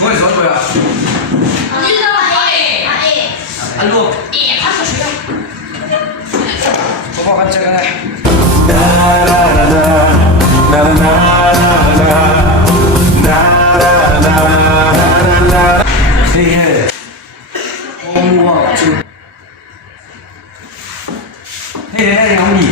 Ngồi xuống rồi à? Ăn luôn. Có vào ăn chơi cái này. Hey, hey. Mua chứ. Hey, hey, ông gì?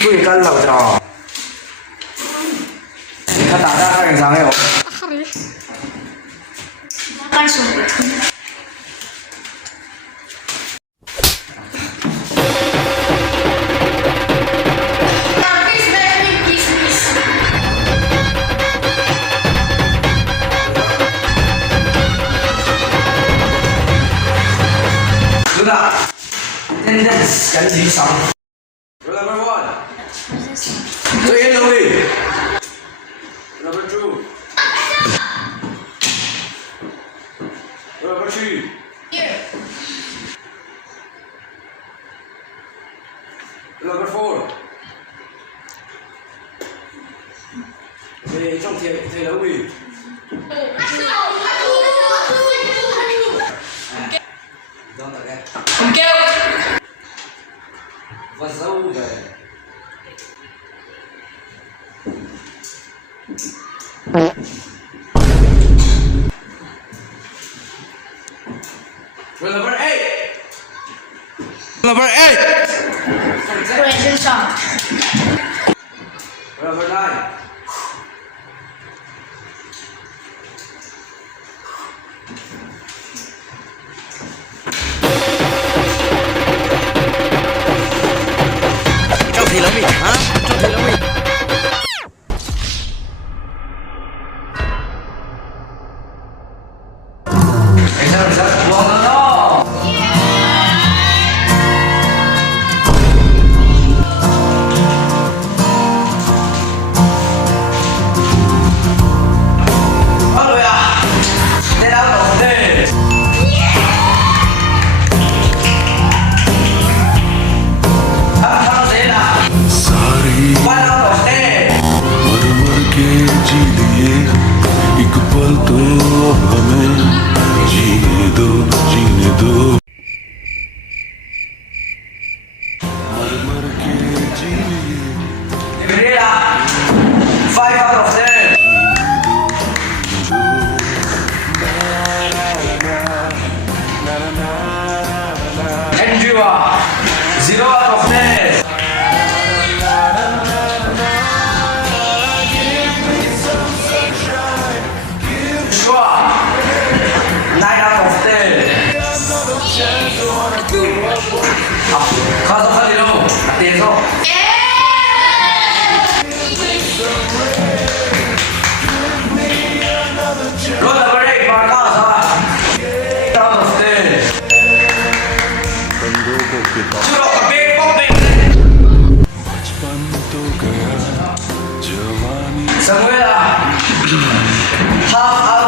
Kuy kan lau cho. Kan tak ada kan yang sange kok. Makan sumpah. Sudah. Attendance kan di sana. Number 1. So in the way. Number 2. Number 3. Here. Number 4. Về trong thầy là gì? Don't forget. Không kêu. Và dâu về. Number 8. Number 8. Question song. Number 9. Trong thì lắm mình hả? Trong thì lắm mình. Buông nó đó. Rồi à. Thế nào tổng thế? मर मर के जी लिए एक पल तो अब हमें जीने दो जीने दो मर मर के जी लिए 5 out of 10. Andrew, 0 out of 10. Joshua, 9 out of 10. Kaso ka nilo, Ateso. Roll number 8, Marcos, 8 out of 10. बंदों को किताब Churo, kapit, popit. बचपन तो गया जवानी Samuel, half